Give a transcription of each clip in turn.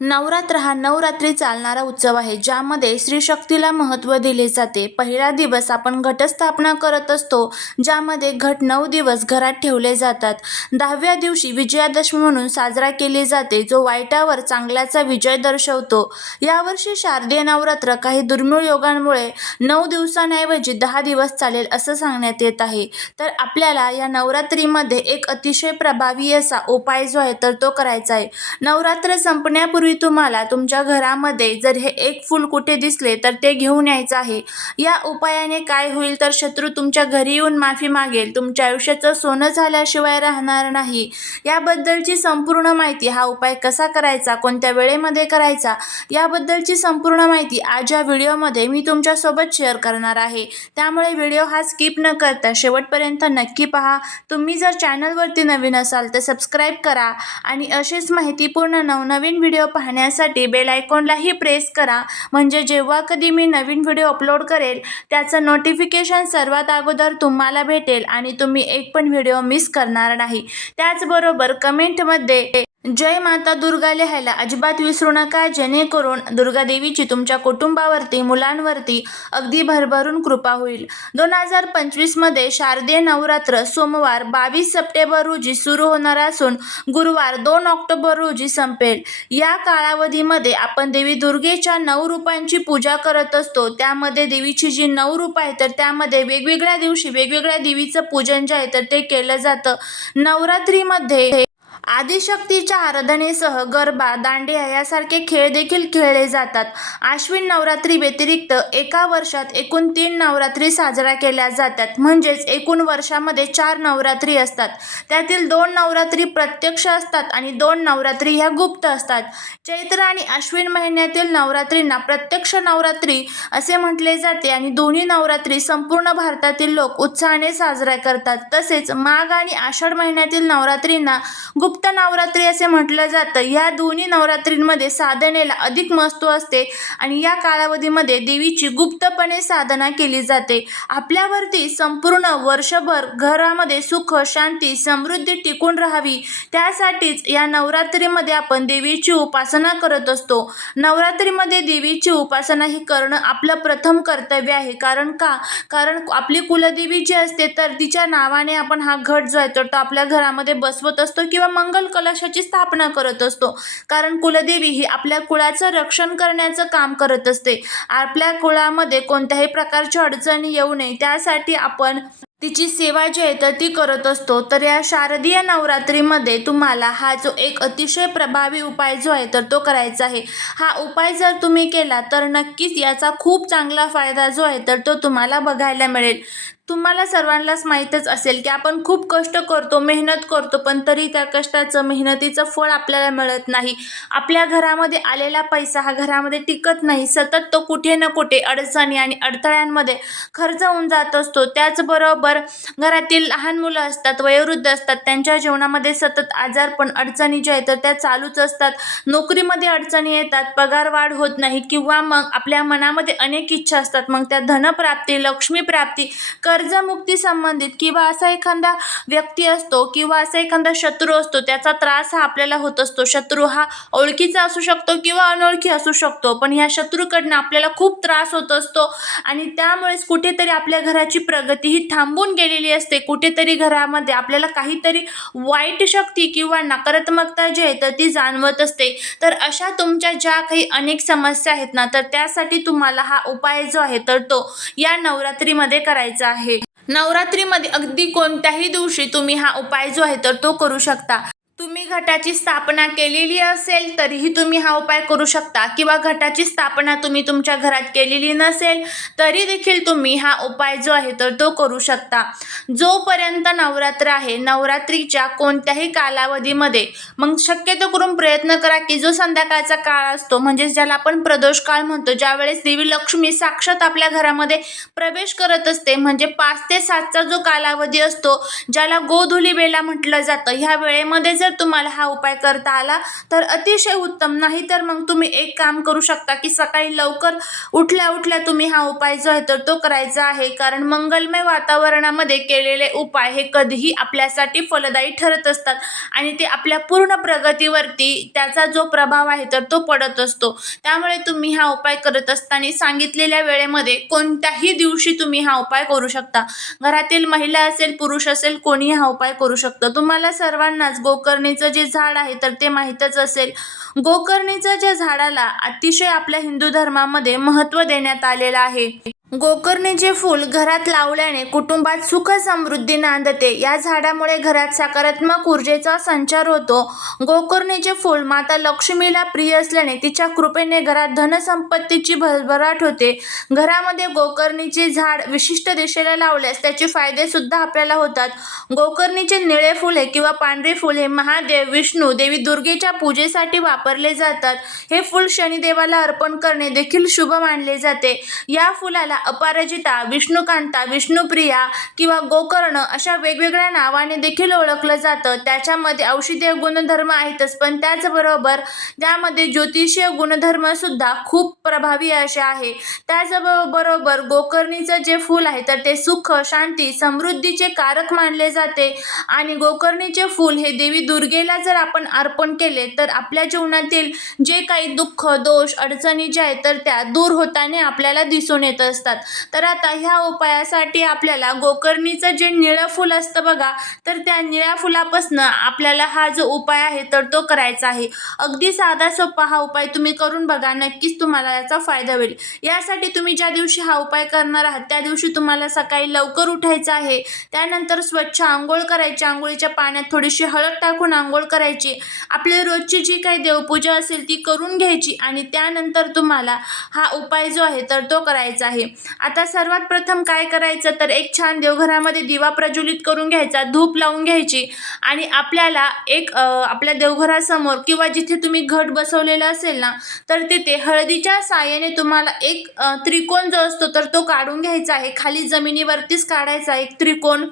नवरात्र हा नवरात्री चालणारा उत्सव आहे ज्यामध्ये श्री शक्तीला महत्त्व दिले जाते. पहिला दिवस आपण घटस्थापना करत असतो ज्यामध्ये घट नऊ दिवस घरात ठेवले जातात. दहाव्या दिवशी विजयादशमी म्हणून साजरा केले जाते जो वाईटावर चांगल्याचा विजय दर्शवतो. यावर्षी शारदीय नवरात्र काही दुर्मिळ योगांमुळे नऊ दिवसांऐवजी दहा दिवस चालेल असं सांगण्यात येत आहे. तर आपल्याला या नवरात्रीमध्ये एक अतिशय प्रभावी असा उपाय जो आहे तर तो करायचा आहे. नवरात्र संपण्यापूर्वी तुम्हाला तुमच्या घरामध्ये जर हे एक फूल कुठे दिसले तर ते घेऊन यायचं आहे. या उपायाने काय होईल तर शत्रू तुमच्या घरी येऊन माफी मागेल. तुमच्या आयुष्याचं सोनं झाल्याशिवाय राहणार नाही. याबद्दलची संपूर्ण माहिती हा उपाय कसा करायचा? कोणत्या वेळेमध्ये करायचा? याबद्दलची संपूर्ण माहिती आज या व्हिडिओमध्ये मी तुमच्यासोबत शेअर करणार आहे. त्यामुळे व्हिडिओ हा स्किप न करता शेवटपर्यंत नक्की पहा. तुम्ही जर चॅनलवरती नवीन असाल तर सबस्क्राईब करा आणि अशीच माहितीपूर्ण नवनवीन व्हिडिओ पाहण्यासाठी बेल आयकॉनलाही प्रेस करा. म्हणजे जेव्हा कधी मी नवीन व्हिडिओ अपलोड करेल त्याचं नोटिफिकेशन सर्वात अगोदर तुम्हाला भेटेल आणि तुम्ही एक पण व्हिडिओ मिस करणार नाही. त्याचबरोबर कमेंटमध्ये जय माता दुर्गा लिहायला अजिबात विसरू नका जेणेकरून दुर्गा देवीची तुमच्या कुटुंबावरती मुलांवरती अगदी भरभरून कृपा होईल. दोन हजार पंचवीसमध्ये शारदीय नवरात्र सोमवार बावीस सप्टेंबर रोजी सुरू होणार असून गुरुवार दोन ऑक्टोबर रोजी संपेल. या कालावधीमध्ये आपण देवी दुर्गेच्या नऊ रूपांची पूजा करत असतो. त्यामध्ये देवीची जी नऊ रूप आहे तर त्यामध्ये वेगवेगळ्या दिवशी वेगवेगळ्या देवीचं पूजन जे आहे तर ते केलं जातं. नवरात्रीमध्ये आदिशक्तीच्या आराधनेसह गरबा दांडिया यासारखे खेळ देखील खेळले जातात. आश्विन नवरात्री व्यतिरिक्त एका वर्षात एकूण तीन नवरात्री साजरा केल्या जातात. म्हणजेच एकूण वर्षामध्ये चार नवरात्री असतात. त्यातील दोन नवरात्री प्रत्यक्ष असतात आणि दोन नवरात्री ह्या गुप्त असतात. चैत्र आणि आश्विन महिन्यातील नवरात्रींना प्रत्यक्ष नवरात्री असे म्हटले जाते आणि दोन्ही नवरात्री संपूर्ण भारतातील लोक उत्साहाने साजरा करतात. तसेच माघ आणि आषाढ महिन्यातील नवरात्रींना गुप्त नवरात्री असे म्हटलं जातं. या दोन्ही नवरात्रींमध्ये साधनेला अधिक महत्त्व असते आणि या कालावधीमध्ये देवीची गुप्तपणे साधना केली जाते. आपल्यावरती संपूर्ण वर्षभर घरामध्ये सुख शांती समृद्धी टिकून राहावी. त्यासाठीच या नवरात्रीमध्ये आपण देवीची उपासना करत असतो. नवरात्रीमध्ये देवीची उपासना ही करणं आपलं प्रथम कर्तव्य आहे. कारण का? कारण आपली कुलदेवी जी असते तर तिच्या नावाने आपण हा घट जो आहे तर तो आपल्या घरामध्ये बसवत असतो किंवा मग मंगल कलशाची स्थापना करत असतो. कारण कुलदेवी ही आपल्या कुळाचं रक्षण करण्याचं काम करत असते. आपल्या कुळामध्ये कोणत्याही प्रकारची अडचणी येऊ नये. त्यासाठी आपण तिची सेवा जी आहे तर ती करत असतो. तर या शारदीय नवरात्रीमध्ये तुम्हाला हा जो एक अतिशय प्रभावी उपाय जो आहे तर तो करायचा आहे. हा उपाय जर तुम्ही केला तर नक्कीच याचा खूप चांगला फायदा जो आहे तर तो तुम्हाला बघायला मिळेल. तुम्हाला सर्वांनाच माहीतच असेल की आपण खूप कष्ट करतो मेहनत करतो पण तरी त्या कष्टाचं मेहनतीचं फळ आपल्याला मिळत नाही. आपल्या घरामध्ये आलेला पैसा हा घरामध्ये टिकत नाही. सतत तो कुठे ना कुठे अडचणी आणि अडथळ्यांमध्ये खर्च होऊन जात असतो. त्याचबरोबर घरातील लहान मुलं असतात वयोवृद्ध असतात त्यांच्या जीवनामध्ये सतत आजारपण अडचणी ज्या आहेत तर त्या चालूच असतात. नोकरीमध्ये अडचणी येतात पगार वाढ होत नाही किंवा मग आपल्या मनामध्ये अनेक इच्छा असतात. मग त्या धनप्राप्ती लक्ष्मीप्राप्ती कर कर्जमुक्ती संबंधित किंवा असा एखादा व्यक्ती असतो किंवा असा एखादा शत्रू असतो त्याचा त्रास हा आपल्याला होत असतो. शत्रू हा ओळखीचा असू शकतो किंवा अनोळखी असू शकतो पण ह्या शत्रूकडनं आपल्याला खूप त्रास होत असतो आणि त्यामुळेच कुठेतरी आपल्या घराची प्रगती ही थांबून गेलेली असते. कुठेतरी घरामध्ये आपल्याला काहीतरी वाईट शक्ती किंवा नकारात्मकता जी आहे तर ती जाणवत असते. तर अशा तुमच्या ज्या काही अनेक समस्या आहेत ना तर त्यासाठी तुम्हाला हा उपाय जो आहे तर तो या नवरात्रीमध्ये करायचा आहे. नवरात्रीमध्ये अगदी कोणत्याही दिवशी तुम्ही हा उपाय जो आहे तर तो करू शकता. तुम्ही घटाची स्थापना केलेली असेल तरीही तुम्ही हा उपाय करू शकता. किंवा घटाची स्थापना तुम्ही तुमच्या घरात केलेली नसेल तरी देखील तुम्ही हा उपाय जो आहे तर तो करू शकता. जोपर्यंत नवरात्र आहे नवरात्रीच्या कोणत्याही कालावधीमध्ये मग शक्यतो करून प्रयत्न करा की जो संध्याकाळचा काळ असतो म्हणजेच ज्याला आपण प्रदोष काळ म्हणतो ज्यावेळेस देवी लक्ष्मी साक्षात आपल्या घरामध्ये प्रवेश करत असते म्हणजे पाच ते सातचा जो कालावधी असतो ज्याला गोधुली वेळा म्हटलं जातं ह्या वेळेमध्ये जर जर तुम्हाला हा उपाय करता आला तर अतिशय उत्तम. नाही तर मग तुम्ही एक काम करू शकता की सकाळी लवकर उठल्या उठल्या तुम्ही हा उपाय जो आहे तर तो करायचा आहे. कारण मंगलमय वातावरणामध्ये केलेले उपाय हे कधीही आपल्यासाठी फलदायी ठरत असतात आणि ते आपल्या पूर्ण प्रगतीवरती त्याचा जो प्रभाव आहे तर तो पडत असतो. त्यामुळे तुम्ही हा उपाय करत असताना सांगितलेल्या वेळेमध्ये कोणत्याही दिवशी तुम्ही हा उपाय करू शकता. घरातील महिला असेल पुरुष असेल कोणी हा उपाय करू शकतो. तुम्हाला सर्वांनाच गोकर्ण गोकर्णीचं जे झाड आहे तर ते माहीतच असेल. गोकर्णीचं ज्या झाडाला अतिशय आपल्या हिंदू धर्मामध्ये महत्त्व देण्यात आलेलं आहे. गोकर्णीचे फूल घरात लावल्याने कुटुंबात सुख समृद्धी नांदते. या झाडामुळे घरात सकारात्मक ऊर्जेचा संचार होतो. गोकर्णीचे फूल माता लक्ष्मीला प्रिय असल्याने तिच्या कृपेने घरात धनसंपत्तीची भरभराट होते. घरामध्ये गोकर्णीचे झाड विशिष्ट दिशेला लावल्यास त्याचे फायदे सुद्धा आपल्याला होतात. गोकर्णीचे निळे फुले किंवा पांढरे फुल हे महादेव विष्णू देवी दुर्गेच्या पूजेसाठी वापरले जातात. हे फूल शनिदेवाला अर्पण करणे देखील शुभ मानले जाते. या फुलाला अपराजिता विष्णुकांता विष्णुप्रिया किंवा गोकर्ण अशा वेगवेगळ्या नावाने देखील ओळखलं जातं. त्याच्यामध्ये औषधीय गुणधर्म आहेतच पण त्याचबरोबर त्यामध्ये ज्योतिषीय गुणधर्मसुद्धा खूप प्रभावी असे आहे. त्याचबरोबर गोकर्णीचं जे फूल आहे तर ते सुख शांती समृद्धीचे कारक मानले जाते. आणि गोकर्णीचे फूल हे देवी दुर्गेला जर आपण अर्पण केले तर आपल्या जीवनातील जे काही दुःख दोष अडचणी ज्या आहेत तर त्या दूर होताना आपल्याला दिसून येत असतात. तर आता ह्या उपायासाठी आपल्याला गोकर्णीचं जे निळं फूल असतं बघा तर त्या निळ्या फुलापासनं आपल्याला हा जो उपाय आहे तर तो करायचा आहे. अगदी साधा सोपा हा उपाय तुम्ही करून बघा नक्कीच तुम्हाला याचा फायदा होईल. यासाठी तुम्ही ज्या दिवशी हा उपाय करणार आहात त्या दिवशी तुम्हाला सकाळी लवकर उठायचं आहे. त्यानंतर स्वच्छ आंघोळ करायची आंघोळीच्या पाण्यात थोडीशी हळद टाकून आंघोळ करायची. आपली रोजची जी काही देवपूजा असेल ती करून घ्यायची आणि त्यानंतर तुम्हाला हा उपाय जो आहे तर तो करायचा आहे. आता सर्वात प्रथम काय करायचं? तर एक छान देवघरामध्ये दिवा प्रज्वलित करून घ्यायचा धूप लावून घ्यायची आणि आपल्याला एक आपल्या देवघरासमोर किंवा जिथे तुम्ही घट बसवलेला असेल ना तर तिथे हळदीच्या साह्याने तुम्हाला एक त्रिकोण जो असतो तर तो काढून घ्यायचा आहे. खाली जमिनीवरतीच काढायचा एक त्रिकोण.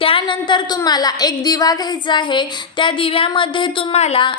त्यानंतर तुम्हाला एक दिवा घ्यायचा आहे. त्या दिव्यामध्ये तुम्हाला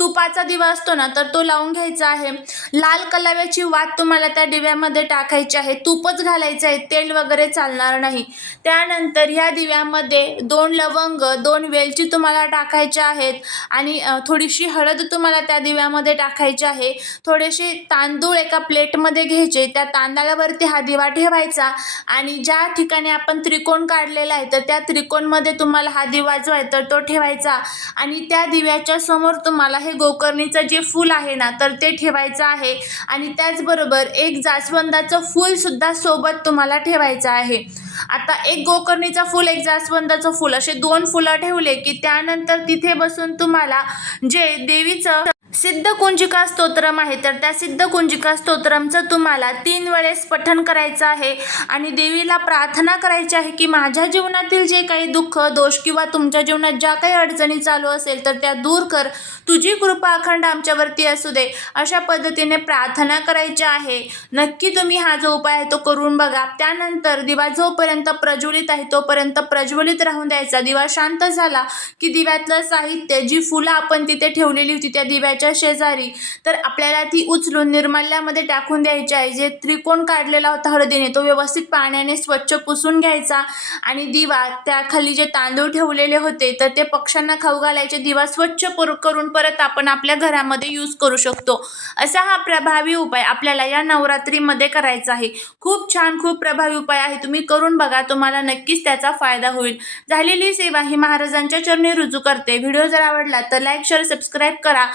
तुपाचा दिवा असतो ना तर तो लावून घ्यायचा आहे. लाल कलाव्याची वात तुम्हाला त्या दिव्यामध्ये टाकायची आहे. तूपच घालायचं आहे. तेल वगैरे चालणार नाही. त्यानंतर ह्या दिव्यामध्ये दोन लवंग दोन वेलची तुम्हाला टाकायच्या आहेत. आणि थोडीशी हळद तुम्हाला त्या दिव्यामध्ये टाकायची आहे. थोडेसे तांदूळ एका प्लेटमध्ये घ्यायचे. त्या तांदळावरती हा दिवा ठेवायचा. आणि ज्या ठिकाणी आपण त्रिकोण काढलेला आहे तर त्या त्रिकोणमध्ये तुम्हाला हा दिवा जो आहे तर तो ठेवायचा. आणि त्या दिव्याच्या समोर तुम्हाला हे गोकर्णीचं जे फूल आहे ना तर ते ठेवायचं आहे. आणि त्याचबरोबर एक जास्वंदाचं फूल सुद्धा सोबत तुम्हाला ठेवायचं आहे. आता एक गोकर्णीचा फूल एक जास्वंदाचं फूल असे दोन फुलं ठेवले की त्यानंतर तिथे बसून तुम्हाला जे देवीचं सिद्ध कुंजिका स्तोत्रम आहे. तर त्या सिद्ध कुंजिका स्तोत्रमचं तुम्हाला तीन वेळेस पठण करायचं आहे. आणि देवीला प्रार्थना करायची आहे की माझ्या जीवनातील जे काही दुःख दोष किंवा तुमच्या जीवनात ज्या काही अडचणी चालू असेल तर त्या दूर कर. तुझी कृपा अखंड आमच्यावरती असू दे. अशा पद्धतीने प्रार्थना करायची आहे. नक्की तुम्ही हा जो उपाय आहे तो करून बघा. त्यानंतर दिवा जोपर्यंत प्रज्वलित आहे तोपर्यंत प्रज्वलित राहून द्यायचा. दिवा शांत झाला की दिव्यातलं साहित्य जी फुलं आपण तिथे ठेवलेली होती त्या दिव्याच्या शेजारी तर आपल्याला ती उचलून निर्माल्यामध्ये टाकून द्यायची आहे. जे त्रिकोण काढलेला होता हळदीने तो व्यवस्थित पाण्याने स्वच्छ पुसून घ्यायचा. आणि दिवा त्या खाली जे तांदूळ ठेवलेले होते तर ते पक्ष्यांना खाऊ घालायचे. दिवा स्वच्छ पुर करून परत आपण आपल्या घरामध्ये यूज करू शकतो. असा हा प्रभावी उपाय आपल्याला या नवरात्रीमध्ये करायचा आहे. खूप छान खूप प्रभावी उपाय आहे. तुम्ही करून बघा तुम्हाला नक्कीच त्याचा फायदा होईल. झालेली सेवा ही महाराजांच्या चरणी रुजू करते. व्हिडिओ जर आवडला तर लाईक शेअर सबस्क्राईब करा.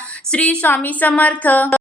श्री स्वामी समर्थ.